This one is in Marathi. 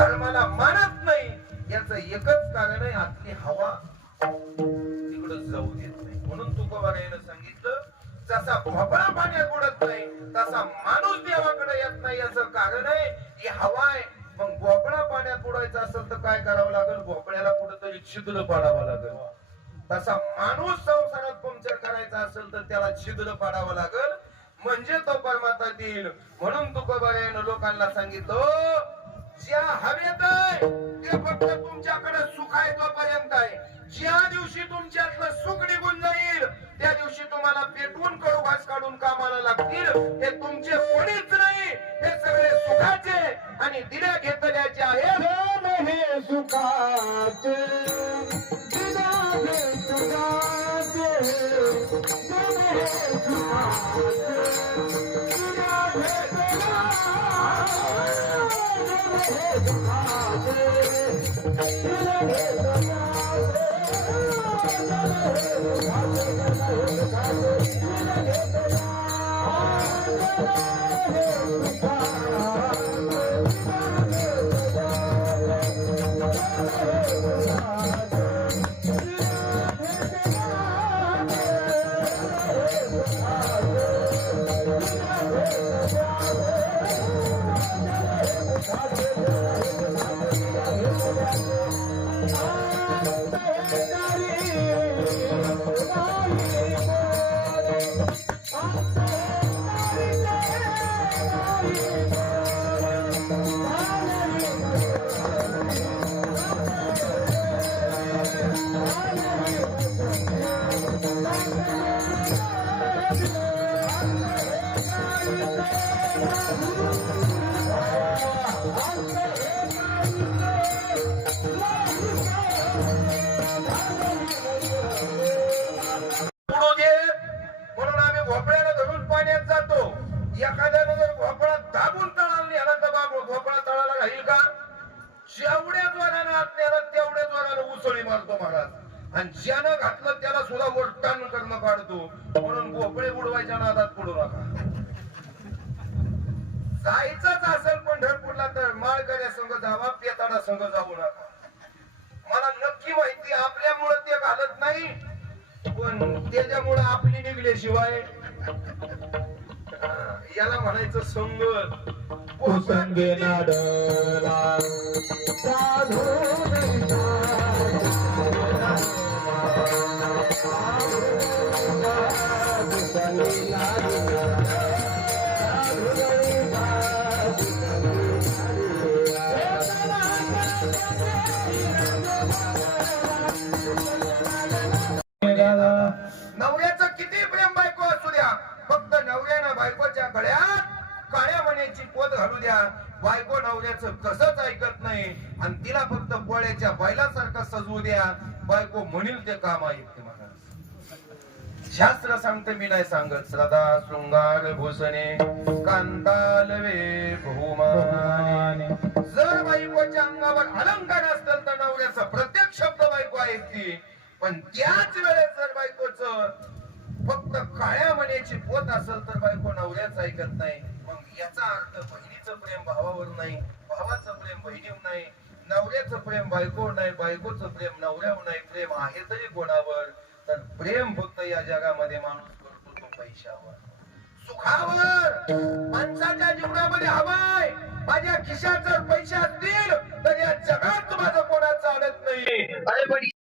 धर्माला मानत नाही याच एकच कारण आहे आपली हवा. तिकडं जाऊ देत नाही. म्हणून तुकोबारायनं सांगितलं जसा भोपळा पाण्यात बुडत नाही तसा माणूस देवाकडे येत नाही याच कारण आहे ही हवा आहे. मग भोपळा पाण्यात बुडायचा असेल तर काय करावं लागेल? भोपळ्याला कुठेतरी छिद्र पाडावं लागेल. तसा माणूस संसारात पंक्चर करायचा असेल तर त्याला छिद्र पाडावं लागेल. म्हणजे तो परमाता देईल. म्हणून तुकोबारायनं लोकांना सांगितलं ज्या हवेत आहे ते फक्त तुमच्याकडे सुख आहे तोपर्यंत आहे. ज्या दिवशी तुमच्यातलं सुख निघून जाईल त्या दिवशी तुम्हाला पेटवून कडूभास काढून कामाला लागतील. हे तुमचे कोणीच नाही हे सगळे सुखाचे आणि दिल्या घेतल्याचे आहे. हे सुखाचे हे सुखाचे प्रेम एखाद्यानं जर घोपळा दाबून तळाला नेला तर बाबा घोपळा तळाला राहील का? जेवढ्या जोरानं आत नेला तेवढ्या जोरानं उसळी मारतो महाराज. आणि ज्यानं घातलं त्याला सुद्धा वरटान करणं काढतो. म्हणून भोपळे बुडवायच्या नादात पडू नका. जायचंच असेल पंढरपूरला तर माळकऱ्या संघ जावा पेताडा संघ जाऊ नका. मला नक्की माहिती आपल्यामुळं ते घालत नाही पण त्याच्यामुळे आपली निघल्याशिवाय याला म्हणायचं संगत कुसंगे नाडला साधू नवऱ्याचं किती प्रेम बायको असू द्या फक्त नवऱ्यानं बायकोच्या गळ्यात पाण्याची पोत घालू द्या. बायको नवऱ्याचं कसंच ऐकत नाही. आणि तिला फक्त पोळ्याच्या बैलासारखं सजवू द्या. बायको म्हणील ते काम ऐकते महाराज शास्त्र सांगते मी नाही सांगत. श्रद्धा शृंगार भूषणे कांतालवे बहुमाने. जर बायकोच्या अंगावर अलंकार असतील तर नवऱ्याचा प्रत्येक शब्द बायको ऐकते पण त्याच वेळेस जर बायकोच फक्त काळ्या मण्याची पोत असेल तर बायको नवऱ्याच ऐकत नाही. मग याचा अर्थ बहिणीचं प्रेम भावावर नाही भावाचं प्रेम बहिणीवर नाही नवऱ्याचं प्रेम बायको नाही बायकोचं प्रेम नवऱ्यावर नाही प्रेम आहे तरी कोणावर? तर प्रेम फक्त या जगामध्ये माणूस करतो तो पैशावर. सुखावर! माणसाच्या जीवनामध्ये हवाय! माझ्या खिशात जर पैसे असतील तर या जगात माझं कोणाचं चालत नाही. अरे पण